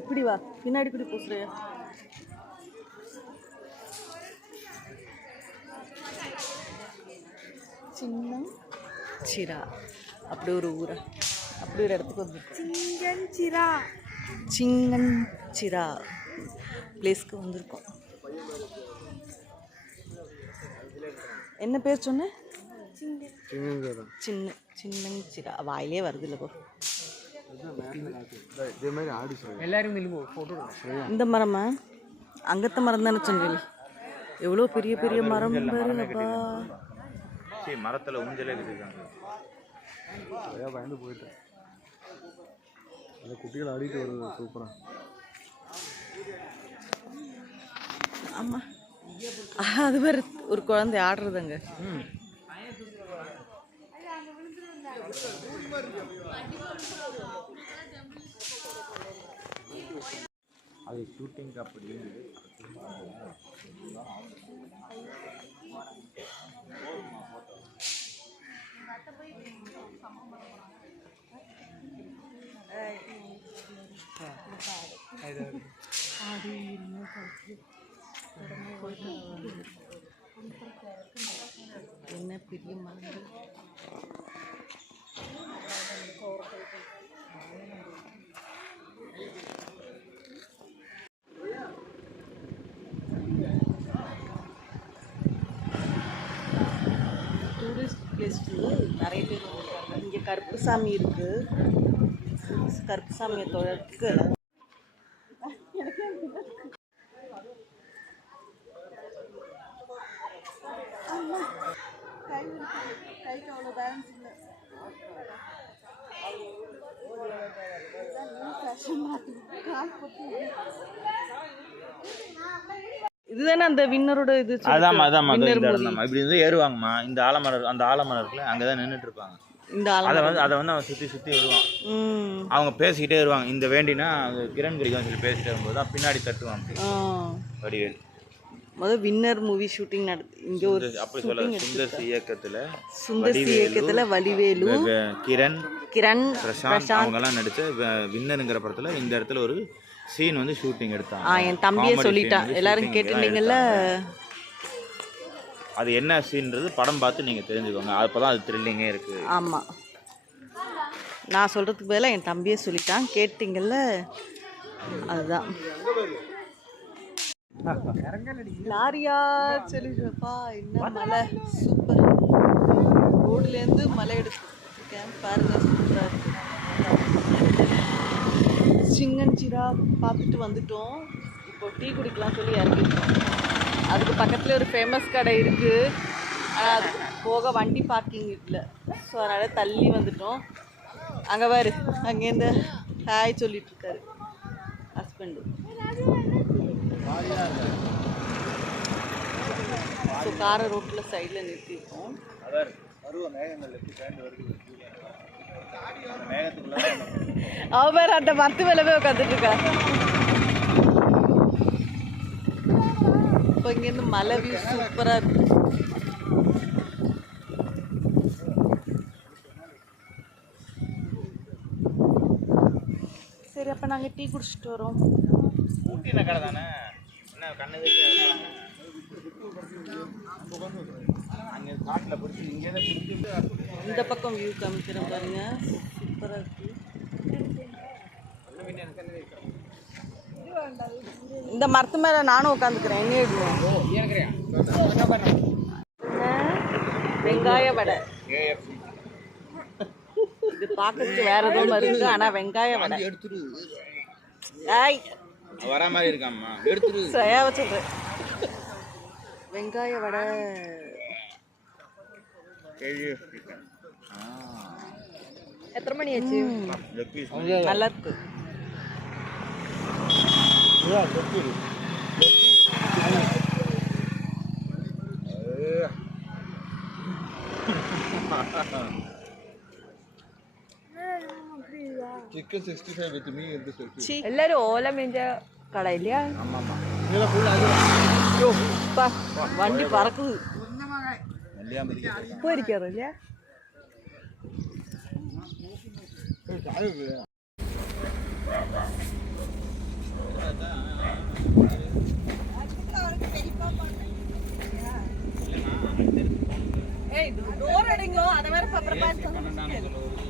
இப்படி வா, பின்னாடி இப்படி பூசுறியா? சின்ன சிரா அப்படி ஒரு ஊரா, அப்படி ஒரு இடத்துக்கு வந்து சிங்கஞ்சிரா சிங்கஞ்சிரா பிளேஸ்க்கு வந்திருக்கோம். என்ன பேர் சொன்ன? சின்ன சின்னஞ்சிரா வாயிலே வருது இல்லை போ. இந்த மரமா? அங்கத்த மரம் தானே சொன்னீங்க. எவ்வளோ பெரிய பெரிய மரம் பாருங்கப்பா. மரத்துல ஊஞ்சலே கட்டிருக்காங்க. பயந்து போயிட்டேன். அந்த குட்டிகள் ஆடிட்டு வருது சூப்பரா. ஆமா, அது வேறு ஒரு குழந்தை ஆடுறதுங்க. அது ஷூட்டிங் அப்படி என்ன பெரிய மரங்கள். டூரிஸ்ட் பிளேஸ்க்கு நிறைய பேர் வந்துருக்காங்க. இங்கே கருப்புசாமி இருக்குது. கருப்புசாமியை தொழறதுக்கு கைக்கு அவ்வளோ பேலன்ஸ் இல்லை. இதுதானே அந்த வின்னரோட இது. அதான் இப்படி இருந்து ஏறுவாங்கம்மா. இந்த ஆலமரம், அந்த ஆலமரம் இருக்குல்ல, அங்கதான் நின்றுட்டு இருப்பாங்க. இந்த அதை வந்து அவன் சுற்றி சுற்றி வருவான். அவங்க பேசிக்கிட்டே வருவாங்க. இந்த வேண்டினா அது கிரண் கிடைக்கும் சொல்லி பேசிட்டே வரும்போது தான் பின்னாடி தட்டுவாங்க. வடிவேல் முதல் வின்னர் மூவி ஷூட்டிங் இங்கே ஒரு அப்படி சொல்ல சுந்தர்சி இயக்கத்தில் வடிவேலு, கிரண் பிரசாந்த் அவங்கெல்லாம் நடித்த வின்னருங்கிற படத்தில் இந்த இடத்துல ஒரு சீன் வந்து ஷூட்டிங் எடுத்தாங்க. என் தம்பியே சொல்லிட்டான், எல்லாரும் கேட்டுட்டீங்கல்ல. அது என்ன சீன்றது படம் பார்த்து நீங்கள் தெரிஞ்சுக்கோங்க. அப்போதான் அது த்ரில்லிங்கே இருக்குது. ஆமாம், நான் சொல்கிறதுக்கு பதிலாக என் தம்பியே சொல்லிட்டான், கேட்டிங்கல்ல. அதுதான் லாரியா சொல்லிப்பா. என்ன மலை சூப்பர். ரோடுலேருந்து மலை எடுத்துருக்கேன் பாருங்க, சூப்பராக இருக்கு. சிங்கஞ்சிரா பார்த்துட்டு வந்துட்டோம். இப்போ டீ குடிக்கலாம் சொல்லி இறங்கிட்டோம். அதுக்கு பக்கத்தில் ஒரு ஃபேமஸ் கடை இருக்குது. ஆனால் அது போக வண்டி பார்க்கிங் இல்லை. ஸோ அதனால் தள்ளி வந்துட்டோம். அங்கே பாரு, அங்கேருந்து ஹாய் சொல்லிட்டு இருக்காரு ஹஸ்பண்டு. ஸோ காரை ரோட்டில் சைடில் நிறுத்தியிருக்கோம். அவர் அந்த மரத்து மேலே போய் உட்காந்துட்டு இருக்கா. இப்போ இங்கேருந்து மலை வியூ சூப்பராக இருக்கு. சரி, அப்போ நாங்கள் டீ குடிச்சிட்டு வரோம். கடை தானே இந்த பக்கம் வியூ காமிக்கிறேன் பாருங்க, சூப்பராக இருக்கு. இந்த மரத்து மேலே நானும் உட்காந்துக்கிறேன். என்ன வெங்காய வடை. இது பார்க்கறதுக்கு வேற எதுவும் இருக்கு, ஆனால் வெங்காய வடை வர மாதிரி இருக்காம்மா. எடுத்துரு சரியா வச்சுருக்கேன். வெங்காய வடை எத்தனை மணி ஆச்சு? நல்லா இருக்கு. Chicken 65 with me in this selfie. எல்லாரும் ஓலை மேஞ்ச கடை இல்லையா? வண்டி பறக்குது. போயிருக்காரு இல்லையா? ஏய் டோர் அடைங்கோ அத வேற அப்புறம் பார்த்து